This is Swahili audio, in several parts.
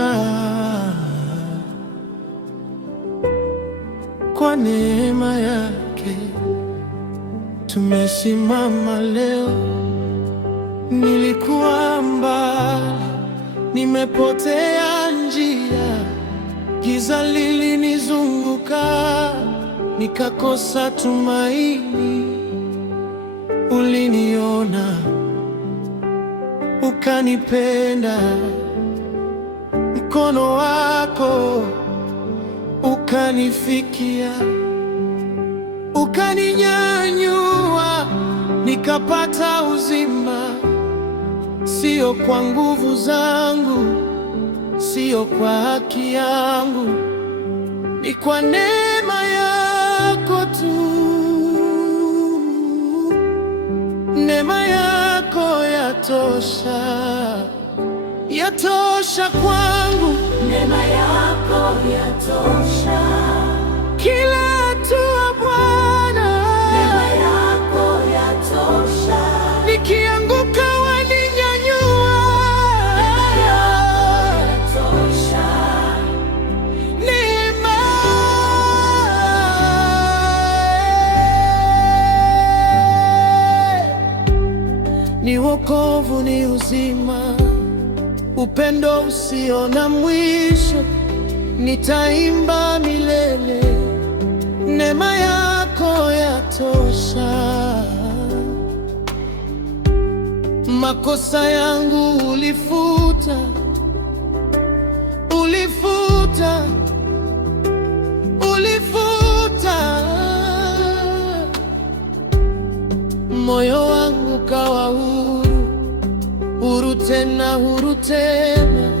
Ah, kwa neema yake tumesimama leo. Nilikuwa mbali, nimepotea njia, giza lilinizunguka, nikakosa tumaini. Uliniona, ukanipenda, mkono wako ukanifikia, ukaninyanyua, nikapata uzima. Sio kwa nguvu zangu, sio kwa haki yangu, ni kwa neema yako tu. Neema yako yatosha, yatosha kwangu. Neema yako yatosha. Kila hatua Bwana, neema yako yatosha. Nikianguka waninyanyua. Neema yako yatosha. Neema ni wokovu, ni uzima, upendo usio na mwisho. Nitaimba milele, neema yako yatosha. Makosa yangu ulifuta, ulifuta, ulifuta. Moyo wangu kawa huru, huru tena, huru tena.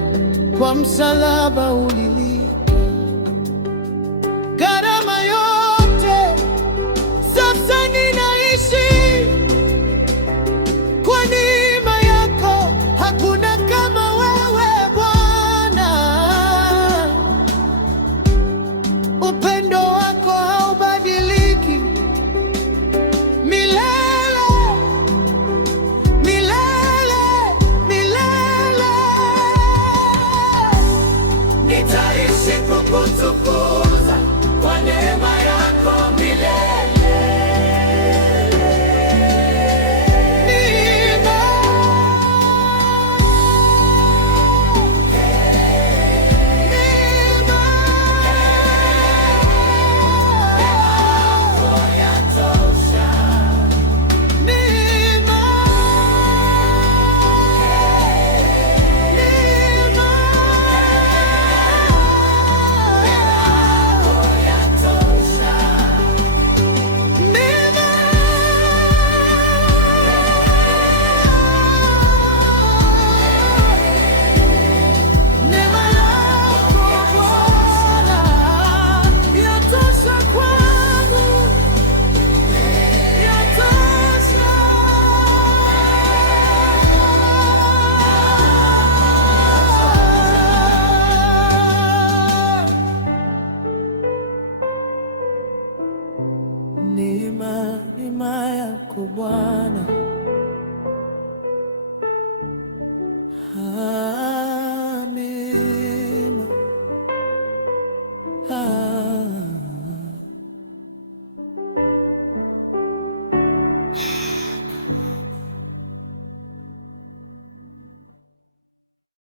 Kwa msalaba ulilipa gharama yote, sasa ninaishi kwa neema yako. Hakuna kama wewe Bwana, upendo wako haubadiliki milele, milele, milele. Nitaishi kukutukuza kwa neema yako milele. Neema, neema, Yako yatosha. neema, neema. Yako yatosha. Neema yako Bwana yatosha kwangu, yatosha. Neema yako Bwana, neema.